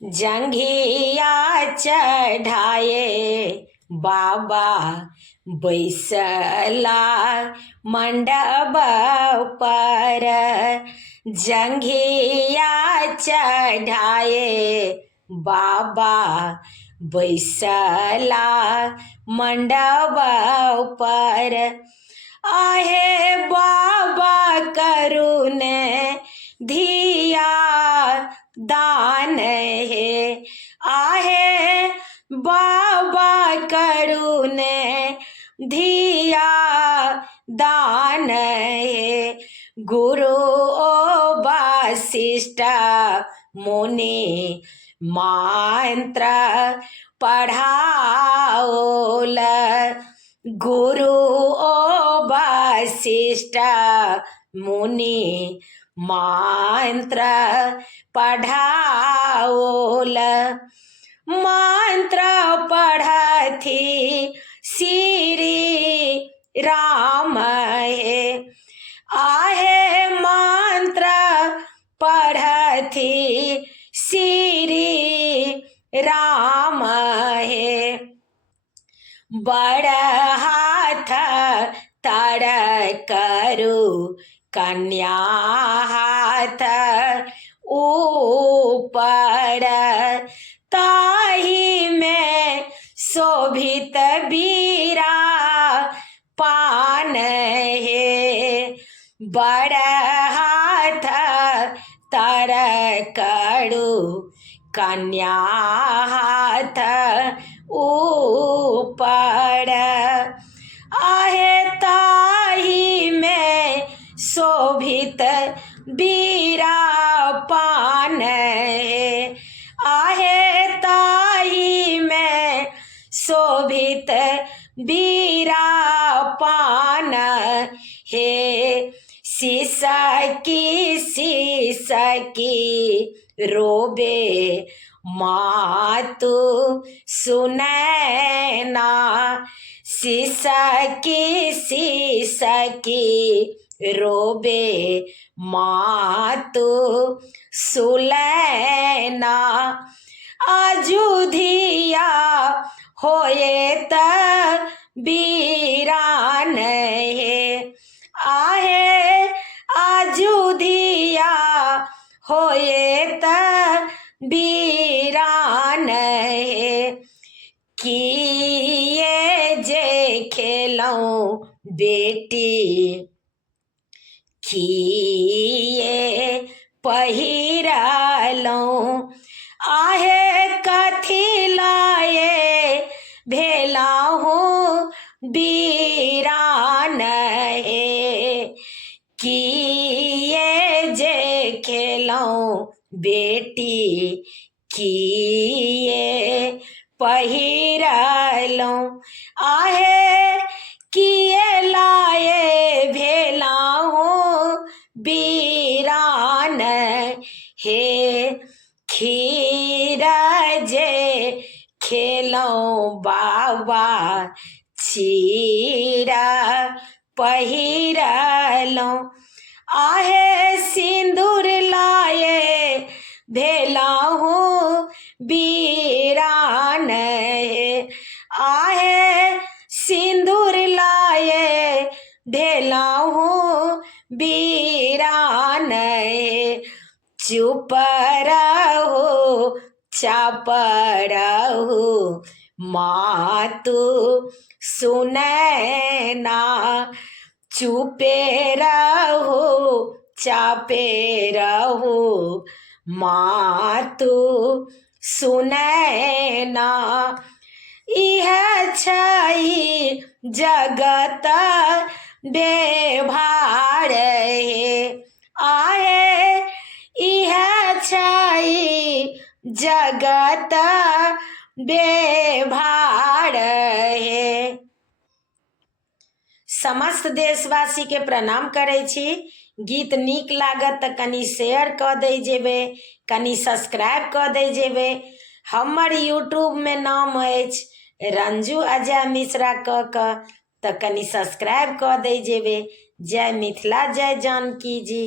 जंघिया चढ़ाए बाबा बैसला मंडप पर। जंघिया चढ़ाए बाबा बैसला मंडप पर। आहे बाबा करुणे धिया दान है। आहे बाबा करुणे धिया दान है। गुरु वशिष्ठ मुनि मंत्र पढ़ाओल। गुरु वशिष्ठ मुनि मंत्र पढ़ाओल। मंत्र पढ़थी श्री राम है। आहे मंत्र पढ़थी श्री राम है। बड़ हाथ तर करू कन्या हाथ ऊपर। ताही में शोभित बीरा पान है। बड़ हाथ तर करू कन्या हाथ ऊपर। आहे ताही में शोभित बीरा पान है। आहे ताही में शोभित बीरा पान है। सीसकी रोबे मातु सुनैना। सीसकी रोबे मातु सुलैना। अजुधिया होए त बीरान है। आहे अजुधिया होए त बीरान है। किए जे खेलऊं बेटी किए पहिरालऊं। आहे कथी लाए भेलाहूँ बीरान है। किए जे खेलऊं बेटी किए पहिरालऊं। आहे किए लाए भेलाहूँ बीरान है। खीर जे खेलऊं बाबा चीरा पहिरालऊं। आहे सिंदूर लाए भेलाहूँ बीरान है। आहे सिंदूर लाए भेलाहूँ बीरान है। चुप रहो चाप रहो मातु सुनैना। चुपे रहो चापे रहो मातु सुनैना। इह छई जगत बेभार है। आहे इह छई जगत बेभार है। समस्त देशवासी के प्रणाम करै छी। गीत नीक लागत तऽ कनि शेयर कऽ दै जेबै, कनि सब्सक्राइब कऽ दै जेबै। हमर यूट्यूब में नाम अछि रंजू अजय मिश्रा कऽ तऽ कनि सब्सक्राइब कऽ दै जेबै। जय मिथिला जय जानकी जी।